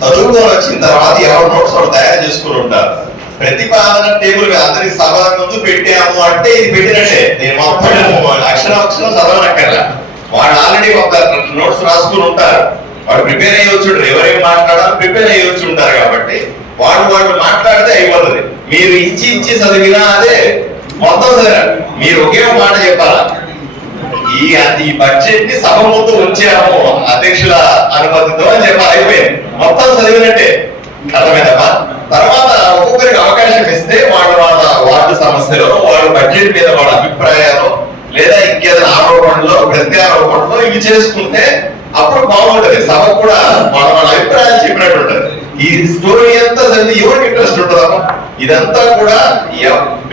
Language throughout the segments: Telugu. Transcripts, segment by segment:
చదువుకొని వచ్చిన తర్వాత ఎవరి నోట్స్ వాళ్ళు తయారు చేసుకుని ఉంటారు. ప్రతిపాదన టేబుల్ మీద అందరికి సభ ముందు పెట్టాము అంటే ఇది పెట్టినట్టే. నేను మొత్తం అక్షరం అక్షరం చదవనక్కర్లా. వాళ్ళు ఆల్రెడీ ఒక నోట్స్ రాసుకుని ఉంటారు. వాడు ప్రిపేర్ అయ్యి వచ్చి ఎవరేం మాట్లాడాలి ప్రిపేర్ అయ్యి వచ్చి ఉంటారు కాబట్టి వాళ్ళు వాళ్ళు మాట్లాడితే అయిపోతుంది. మీరు ఇచ్చి ఇచ్చి చదివినా అదే మొత్తం సరే మీరు ఒకే మాట చెప్పాలా? ఈ ఈ బడ్జెట్ని సభ ముందు ఉంచాము అధ్యక్షుల అనుమతితో అని చెప్పి అయిపోయింది. మొత్తం చదివినట్టే. అర్థమైందమ్మా? తర్వాత ఒక్కొక్కరికి అవకాశం ఇస్తే వాళ్ళ వాళ్ళ వార్డు సమస్యలు వాళ్ళ బడ్జెట్ మీద వాళ్ళ అభిప్రాయాలు లేదా ఇంకేదైనా ఆరోపణలో ప్రత్యారోపణలో ఇవి చేసుకుంటే అప్పుడు బాగుంటది. సభ కూడా వాళ్ళ వాళ్ళ అభిప్రాయాలు చెప్పినట్టు ఉంటది. ఈ స్టోరీ అంతా చదివి ఎవరికి ఇంట్రెస్ట్ ఉంటుందమ్మా? ఇదంతా కూడా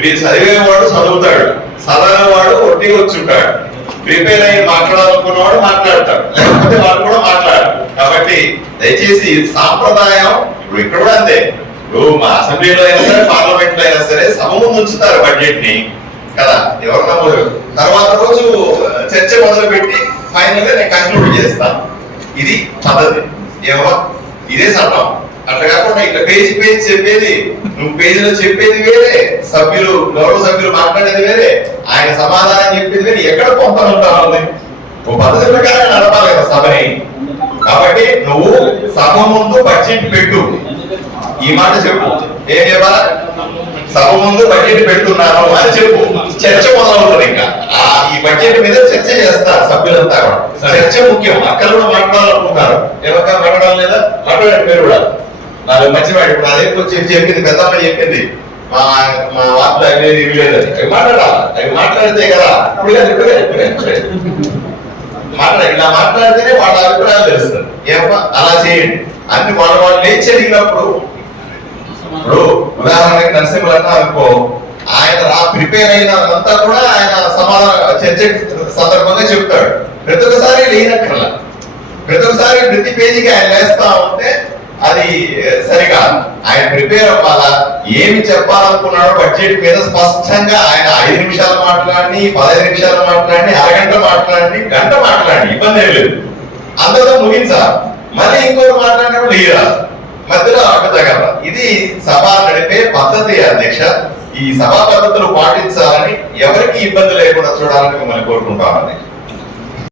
చదివేవాడు చదువుతాడు. చదవనేవాడు ఒట్టిగా వచ్చి ఉంటాడు ప్రిపేర్ అయ్యి మాట్లాడాలనుకున్నవాడు మాట్లాడతాడు. లేకపోతే వాడు కూడా మాట్లాడు కాబట్టి దయచేసి సాంప్రదాయం ఇప్పుడు ఇక్కడ కూడా అంతే. ఇప్పుడు మా అసెంబ్లీలో అయినా సరే పార్లమెంట్లో అయినా సరే సభ ముందు ఉంచుతారు బడ్జెట్ని కదా? ఎవరు నమ్మరు తర్వాత రోజు చర్చ మొదలు పెట్టి ఫైనల్గా నేను కంక్లూడ్ చేస్తాను ఇది పద్ధతి. ఏమో? ఇదే చట్టం అట్లా కాకుండా ఇట్లా పేజీ పేజీ చెప్పేది. నువ్వు పేజీలో చెప్పేది వేరే సభ్యులు గౌరవ సభ్యులు మాట్లాడేది వేరే. ఆయన సమాధానం చెప్పేది వేరే ఎక్కడ పొంతన ఉంటా ఉంది ఓ పద్ధతి ప్రకారం నడపాలి కదా సభని. కాబట్టి నువ్వు సభ ముందు బడ్జెట్ పెట్టు. ఈ మాట చెప్పు. ఏం చెప్పాలా? సభ ముందు బడ్జెట్ పెడుతున్నాను అని చెప్పు. చర్చ మొదలవుతుంది ఇంకా. ఆ ఈ బడ్జెట్ మీద చర్చ చేస్తారు సభ్యులంతా కూడా. చర్చ ముఖ్యం. అక్కడ కూడా మాట్లాడాలనుకుంటారు ఏమక్క మాట్లాడాలి లేదా? మాట్లాడండి మీరు కూడా. నాకు మంచివాడు ఇప్పుడు అదే చెప్పింది పెద్దమ్మ చెప్పింది. మా మా వార్త అవి ఇవ్వలేదు అవి మాట్లాడాలి? అవి మాట్లాడితే కదా. ఇప్పుడు మాట్లాడ ఇలా మాట్లాడితేనే వాళ్ళ అభిప్రాయాలు తెలుస్తుంది ఏమో అలా చేయండి. అన్ని వాళ్ళ వాళ్ళు లేచి అడిగినప్పుడు ఇప్పుడు ఉదాహరణకి నరసింహులు అనుకో ఆయన రా ప్రిపేర్ అయినంతా కూడా ఆయన సమాధానం చర్చ సందర్భంగా చెప్తాడు. ప్రతి ఒక్కసారి లేనక్కర్లా. ప్రతి ఒక్కసారి ప్రతి పేజీకి ఆయన వేస్తా ఉంటే అది సరిగా ఆయన ప్రిపేర్ అవ్వాలా? ఏమి చెప్పాలనుకున్నాడో బడ్జెట్ మీద స్పష్టంగా ఆయన ఐదు నిమిషాలు మాట్లాడి పదహైదు నిమిషాలు మాట్లాడి అరగంట మాట్లాడి గంట మాట్లాడి ఇబ్బంది ఏం లేదు. అందరితో ముగించాలి. మళ్ళీ ఇంకోటి మాట్లాడినప్పుడు లీరా మధ్యలో ఆపదగల ఇది సభ నడిపే పద్ధతి అధ్యక్ష. ఈ సభా పద్ధతులు పాటించాలని ఎవరికి ఇబ్బంది లేకుండా చూడాలని మిమ్మల్ని కోరుకుంటామని